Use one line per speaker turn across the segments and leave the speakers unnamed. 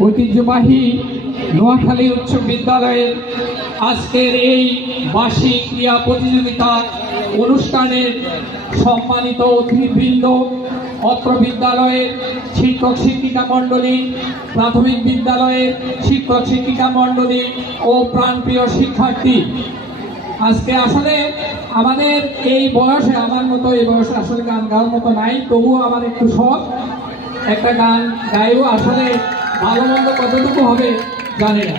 ঐতিহ্যবাহী নোয়াখালী উচ্চ বিদ্যালয়ের আজকের এই বার্ষিক ক্রিয়া প্রতিযোগিতা অনুষ্ঠানের সম্মানিত অতিথিবৃন্দ, অত্র বিদ্যালয়ের শিক্ষক শিক্ষিকা মণ্ডলী, প্রাথমিক বিদ্যালয়ের শিক্ষক শিক্ষিকা মণ্ডলী ও প্রাণপ্রিয় শিক্ষার্থী। আজকে আসলে আমাদের এই বয়সে, আমার মতো এই বয়সে আসলে গান গাওয়ার মতো নাই, তবুও আমার একটু শখ। একটা গান গাইও, আসলে ভালো মন্দ কতটুকু হবে জানি না।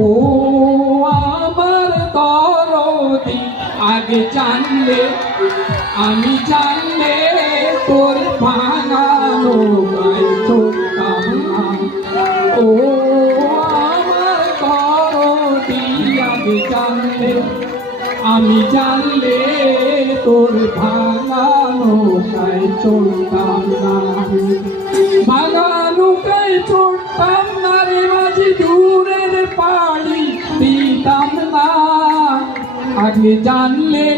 ও আমার দরদি, আগে জানলে, আমি জানলে তোর ভাঙানো গায়ে চলতাম না। ও আগে জানলে আমি জানলে তোর ভাঙানো গায়ে চলতাম না। ভাঙানো গায়ে চলতাম না রে মাঝে, দূরের পাড়ি দিতাম না। আগে জানলে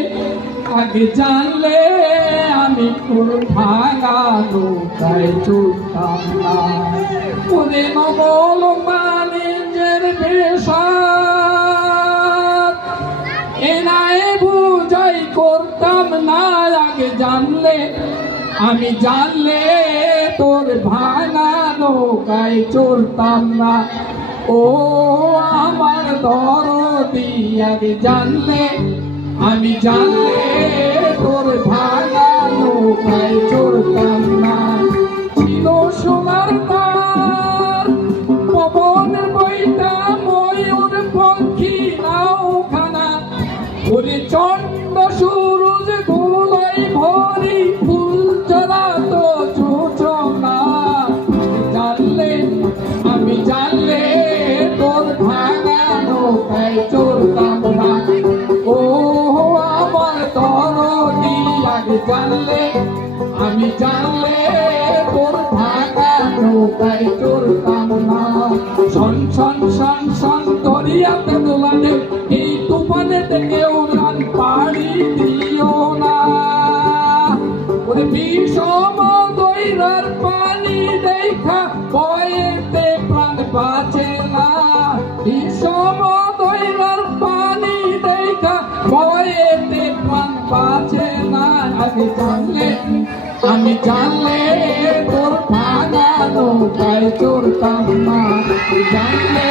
আগে জানলে আমি তোর ভাঙানো গায়ে চলতাম না। ওরে নবল জানলে, আমি জানলে তোর ভাঙা নৌকায় চলতাম না। ও আমার দরদি, আমি জানলে আমি জানলে তোর ভাঙা নৌকায় জানলে তোর ভাঙা নৌকায় চলতাম না শন শন শন শন দরিয়াতে দোলানে এই তুফানে থেকে উড়ান পাড়ি দিও না। ওরে বিষম দৈরার পানি দেখা, বয়েতে প্রাণ বাঁচে না। বিষম দৈরার পানি দেখা, বয়েতে প্রাণ বাঁচে না। আগে জানলে আমি জানলে তোর ভাঙা নৌকায় চড়তাম না জানলে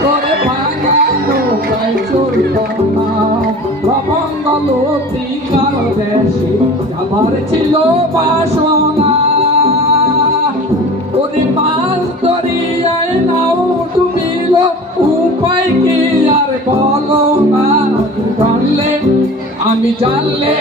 তোর ভাঙা নৌকায় চড়তাম না লবঙ্গলতি কার দেশে যাবার ছিল বাসনা। ওরে মাছ দরিয়ায় নাও তুমি উপায় কি আর বলো না। জানলে, আমি জানলে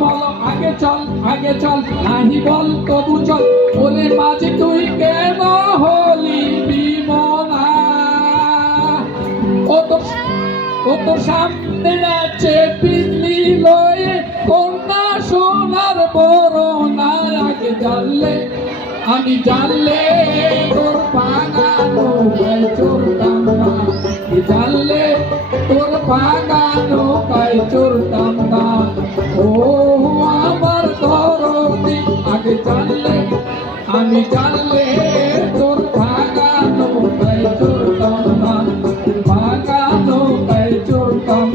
বল, আগে চল আগে চল, নাহি বল, তবু চল। ওরে মাঝে, তুই কেন হলি বিমনা ও তো ও তো সামনে আছে পিছলি লয়ে, কন্যা সোনার না আগে জানলে, আমি জানলে তোর পাগানো গায়ে চড়তাম না কি জানলে তোর পাগানো গায়ে চড়তাম না ও আমার ধরতি আগে জানলে আমি জানলে তোর ভাগানো গায়ে চড়তাম না ভাগানো গায়ে চড়তাম